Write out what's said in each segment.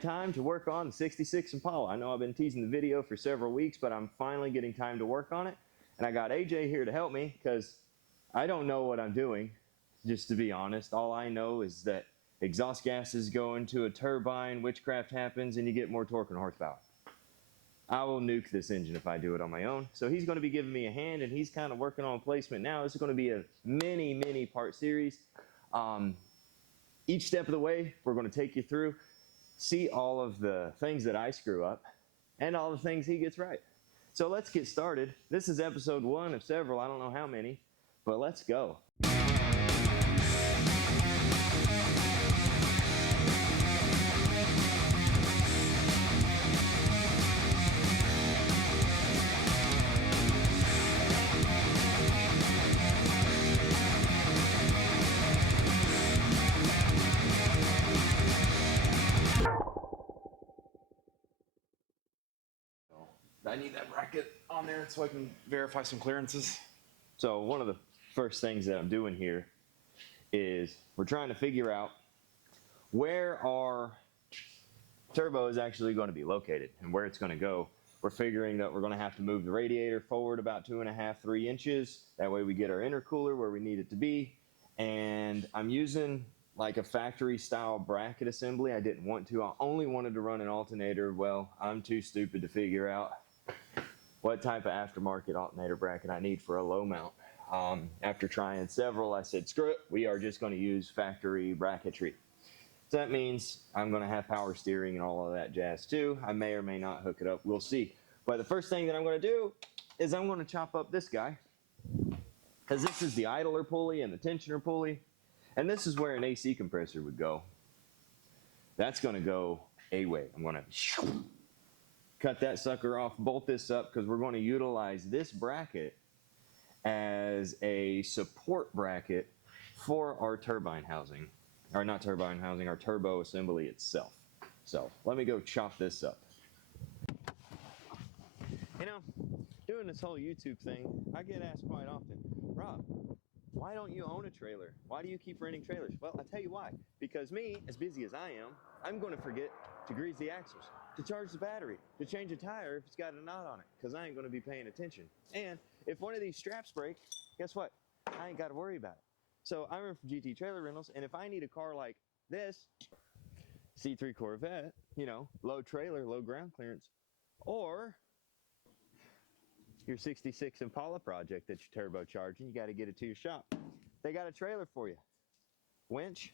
time to work on the 66 Impala. I know I've been teasing the video for several weeks, but I'm finally getting time to work on it. And I got AJ here to help me because I don't know what I'm doing, just to be honest. All I know is that exhaust gases go into a turbine, witchcraft happens, and you get more torque and horsepower. I will nuke this engine if I do it on my own. So he's going to be giving me a hand, and he's kind of working on placement now. This is going to be a mini part series. Each step of the way, we're going to take you through, see all of the things that I screw up, and all the things he gets right. So let's get started. This is episode 1 of several, I don't know how many, but let's go. I need that bracket on there so I can verify some clearances. So one of the first things that I'm doing here is we're trying to figure out where our turbo is actually going to be located and where it's going to go. We're figuring that we're going to have to move the radiator forward about 2.5 to 3 inches. That way we get our intercooler where we need it to be. And I'm using like a factory style bracket assembly. I didn't want to. I only wanted to run an alternator. Well, I'm too stupid to figure out what type of aftermarket alternator bracket I need for a low mount. After trying several, I said, screw it, we are just going to use factory bracketry. So that means I'm going to have power steering and all of that jazz too. I may or may not hook it up, we'll see. But the first thing that I'm going to do is I'm going to chop up this guy, because this is the idler pulley and the tensioner pulley, and this is where an AC compressor would go. That's going to go A-way. I'm going to cut that sucker off, bolt this up, because we're going to utilize this bracket as a support bracket for our turbine housing. Or not turbine housing, our turbo assembly itself. So let me go chop this up. You know, doing this whole YouTube thing, I get asked quite often, Rob, why don't you own a trailer? Why do you keep renting trailers? Well, I'll tell you why. Because me, as busy as I am, I'm going to forget to grease the axles, to charge the battery, to change a tire if it's got a knot on it, because I ain't going to be paying attention. And if one of these straps break, guess what? I ain't got to worry about it. So I run from GT Trailer Rentals, and if I need a car like this, C3 Corvette, you know, low trailer, low ground clearance, or your 66 Impala project that you're turbocharging, you got to get it to your shop. They got a trailer for you. Winch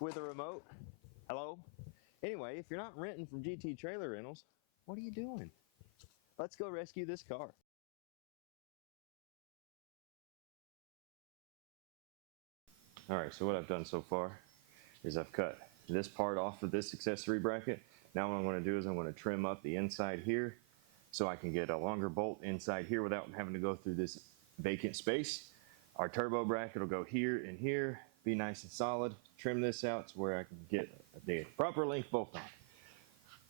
with a remote. Hello? Anyway, if you're not renting from GT Trailer Rentals, what are you doing? Let's go rescue this car. Alright, so what I've done so far is I've cut this part off of this accessory bracket. Now what I'm going to do is I'm going to trim up the inside here so I can get a longer bolt inside here without having to go through this vacant space. Our turbo bracket will go here and here, be nice and solid. Trim this out to where I can get the proper length bolt on.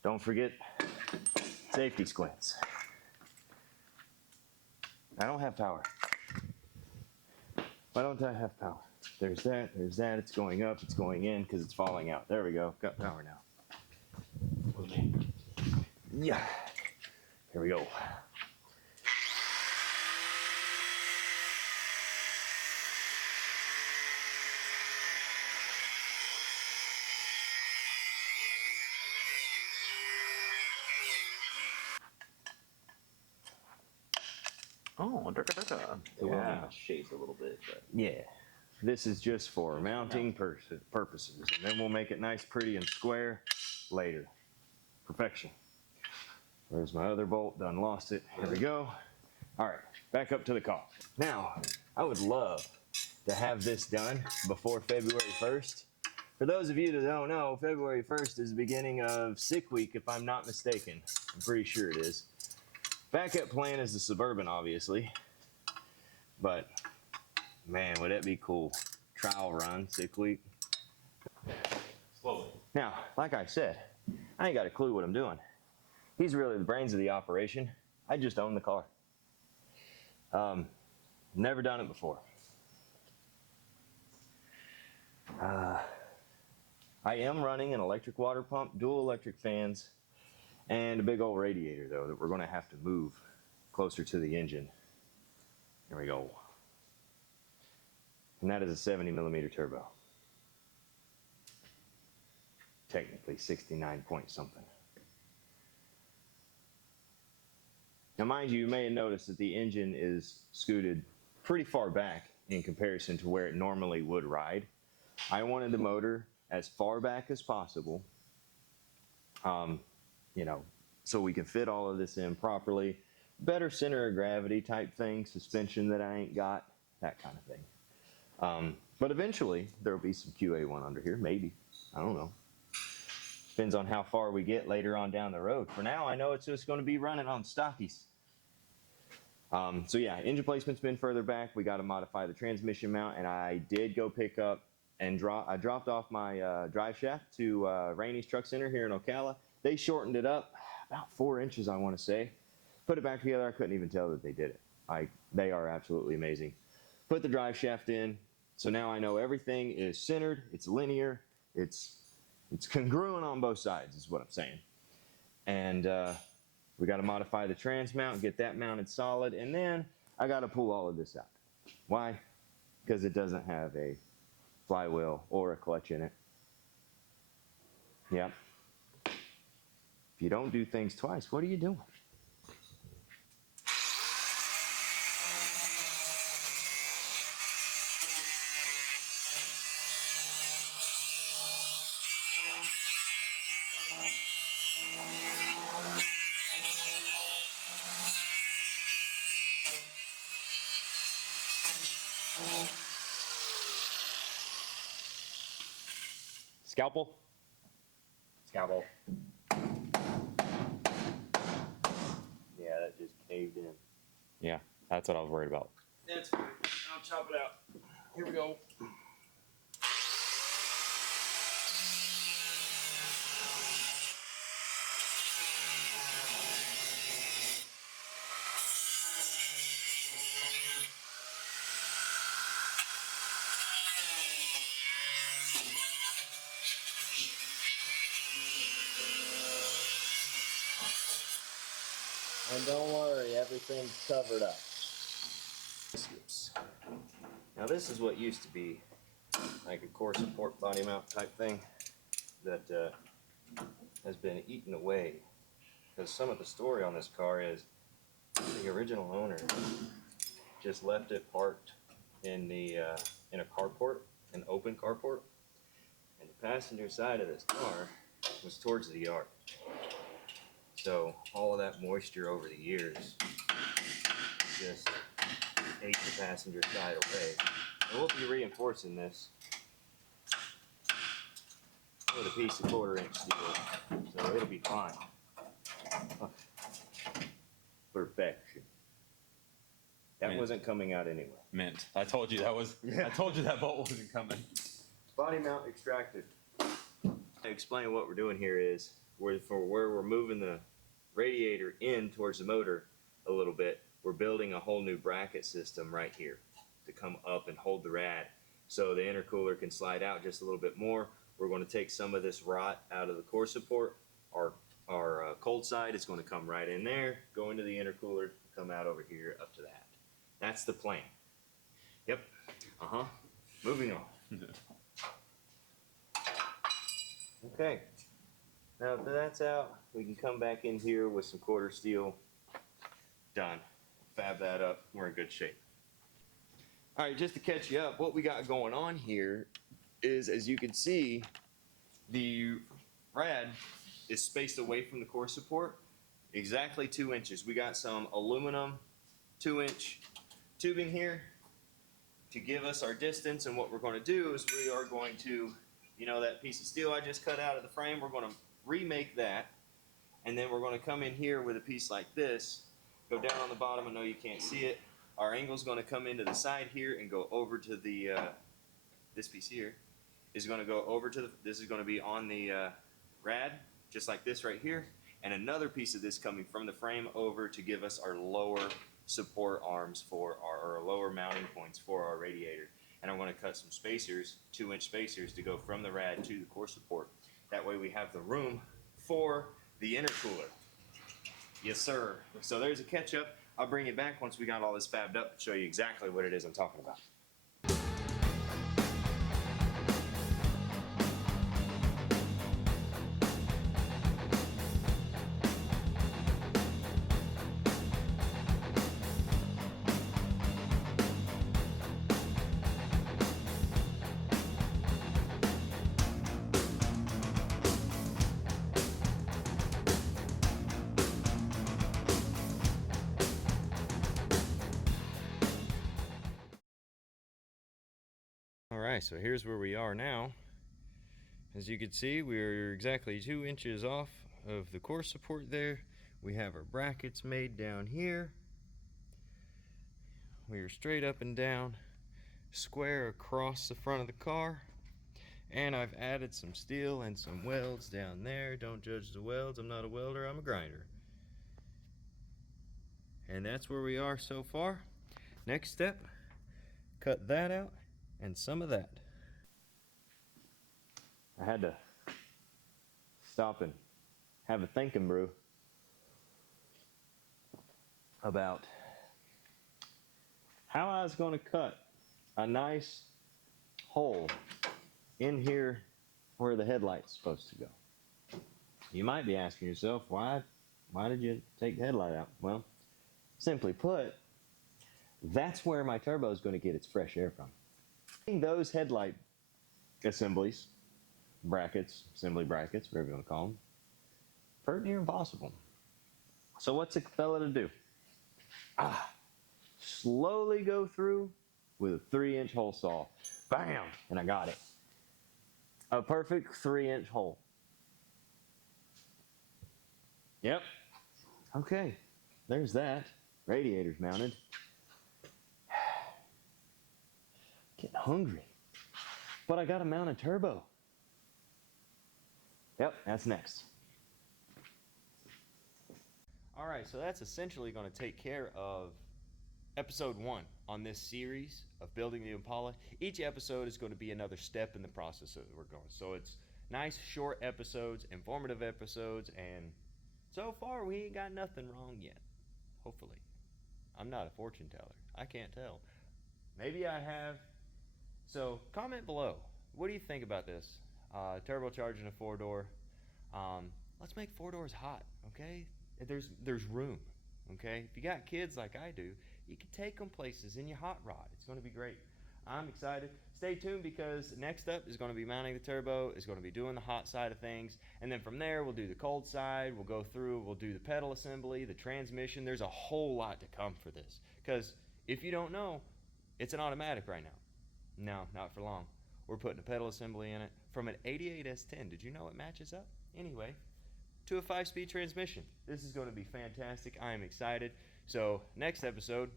Don't forget safety squints. I don't have power. Why don't I have power? There's that, it's going up, it's going in because it's falling out. There we go, got power now. Yeah, here we go. Oh, Yeah, shades a little bit, but Yeah, this is just for mounting purposes, and then we'll make it nice, pretty, and square later. Perfection. Where's my other bolt? Done lost it. Here we go. All right, back up to the car. Now, I would love to have this done before February 1st. For those of you that don't know, February 1st is the beginning of Sickweek, if I'm not mistaken. I'm pretty sure it is. Backup plan is the Suburban, obviously. But, man, would that be cool. Trial run, Sickweek. slowly. Now, like I said, I ain't got a clue what I'm doing. He's really the brains of the operation. I just own the car. Never done it before. I am running an electric water pump, dual electric fans, and a big old radiator though that we're going to have to move closer to the engine. There we go. And that is a 70 millimeter turbo. Technically 69 point something. Now mind you, you may have noticed that the engine is scooted pretty far back in comparison to where it normally would ride. I wanted the motor as far back as possible, you know, so we can fit all of this in properly. Better center of gravity type thing, suspension that I ain't got, that kind of thing. But eventually there'll be some QA1 under here, maybe. I don't know. Depends on how far we get later on down the road. For now, I know it's just going to be running on stockies. So yeah, engine placement's been further back. We got to modify the transmission mount, and I did go pick up and I dropped off my drive shaft to Rainey's Truck Center here in Ocala. They shortened it up about 4 inches, I want to say. Put it back together. I couldn't even tell that they did it. They are absolutely amazing. Put the drive shaft in. So now I know everything is centered. It's linear. It's congruent on both sides is what I'm saying. And we got to modify the trans mount, get that mounted solid, and then I got to pull all of this out. Why? Because it doesn't have a flywheel or a clutch in it. Yep. If you don't do things twice, what are you doing? Scalpel? Scalpel. Yeah, that just caved in. Yeah, that's what I was worried about. That's fine. I'll chop it out. Here we go. And don't worry, everything's covered up. Now this is what used to be like a core support body mount type thing that has been eaten away. Because some of the story on this car is the original owner just left it parked in a carport, an open carport, and the passenger side of this car was towards the yard. So all of that moisture over the years just ate the passenger side away. And we'll be reinforcing this with a piece of 1/4 inch steel, so it'll be fine. Perfection. That wasn't coming out anyway. Mint. I told you that was. I told you that bolt wasn't coming. Body mount extracted. To explain what we're doing here is for where we're moving the radiator in towards the motor a little bit, we're building a whole new bracket system right here to come up and hold the rad so the intercooler can slide out just a little bit more. We're going to take some of this rot out of the core support. Our cold side is going to come right in there, go into the intercooler, come out over here up to that. That's the plan. Yep. Moving on. Okay. Now if that's out, we can come back in here with some 1/4 steel. Done. Fab that up. We're in good shape. All right, just to catch you up, what we got going on here is, as you can see, the rad is spaced away from the core support exactly 2 inches. We got some aluminum 2-inch tubing here to give us our distance, and what we're going to do is we are going to, you know, that piece of steel I just cut out of the frame, we're going to remake that, and then we're going to come in here with a piece like this, go down on the bottom. I know you can't see it. Our angle's going to come into the side here and go over to the this piece here is going to go over to the, this is going to be on the rad, just like this right here, and another piece of this coming from the frame over to give us our lower support arms for our, or lower mounting points for our radiator. and I'm going to cut some spacers, 2-inch spacers, to go from the rad to the core support. That way we have the room for the intercooler. Yes, sir. So there's a catch up. I'll bring it back once we got all this fabbed up and show you exactly what it is I'm talking about. Alright, so here's where we are now. As you can see, we're exactly 2 inches off of the core support there. We have our brackets made down here. We are straight up and down, square across the front of the car. And I've added some steel and some welds down there. Don't judge the welds, I'm not a welder, I'm a grinder. And that's where we are so far. Next step, cut that out and some of that. I had to stop and have a thinking brew about how I was going to cut a nice hole in here where the headlight's supposed to go. You might be asking yourself, why did you take the headlight out? Well, simply put, that's where my turbo is going to get its fresh air from. Those headlight assemblies, brackets, assembly brackets, whatever you want to call them, pretty near impossible. So what's a fella to do? Slowly go through with a 3-inch hole saw. Bam! And I got it. A perfect 3-inch hole. Yep. Okay. There's that. Radiator's mounted. Getting hungry. But I got to mount a turbo. Yep, that's next. All right, so that's essentially going to take care of episode 1 on this series of building the Impala. Each episode is going to be another step in the process that we're going. So it's nice short episodes, informative episodes, and so far we ain't got nothing wrong yet. Hopefully. I'm not a fortune teller. I can't tell. Maybe I have. So comment below. What do you think about this? Turbocharging a 4-door. Let's make 4-doors hot, okay? There's room, okay? If you got kids like I do, you can take them places in your hot rod. It's going to be great. I'm excited. Stay tuned because next up is going to be mounting the turbo. It's going to be doing the hot side of things. And then from there, we'll do the cold side. We'll go through, we'll do the pedal assembly, the transmission. There's a whole lot to come for this. Because if you don't know, it's an automatic right now. No, not for long. We're putting a pedal assembly in it from an 88 S10. Did you know it matches up? Anyway, to a 5-speed transmission. This is going to be fantastic. I am excited. So next episode,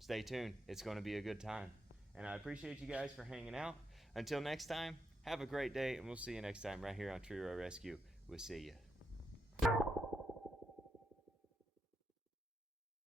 stay tuned. It's going to be a good time. And I appreciate you guys for hanging out. Until next time, have a great day, and we'll see you next time right here on Treerow Rescue. We'll see you.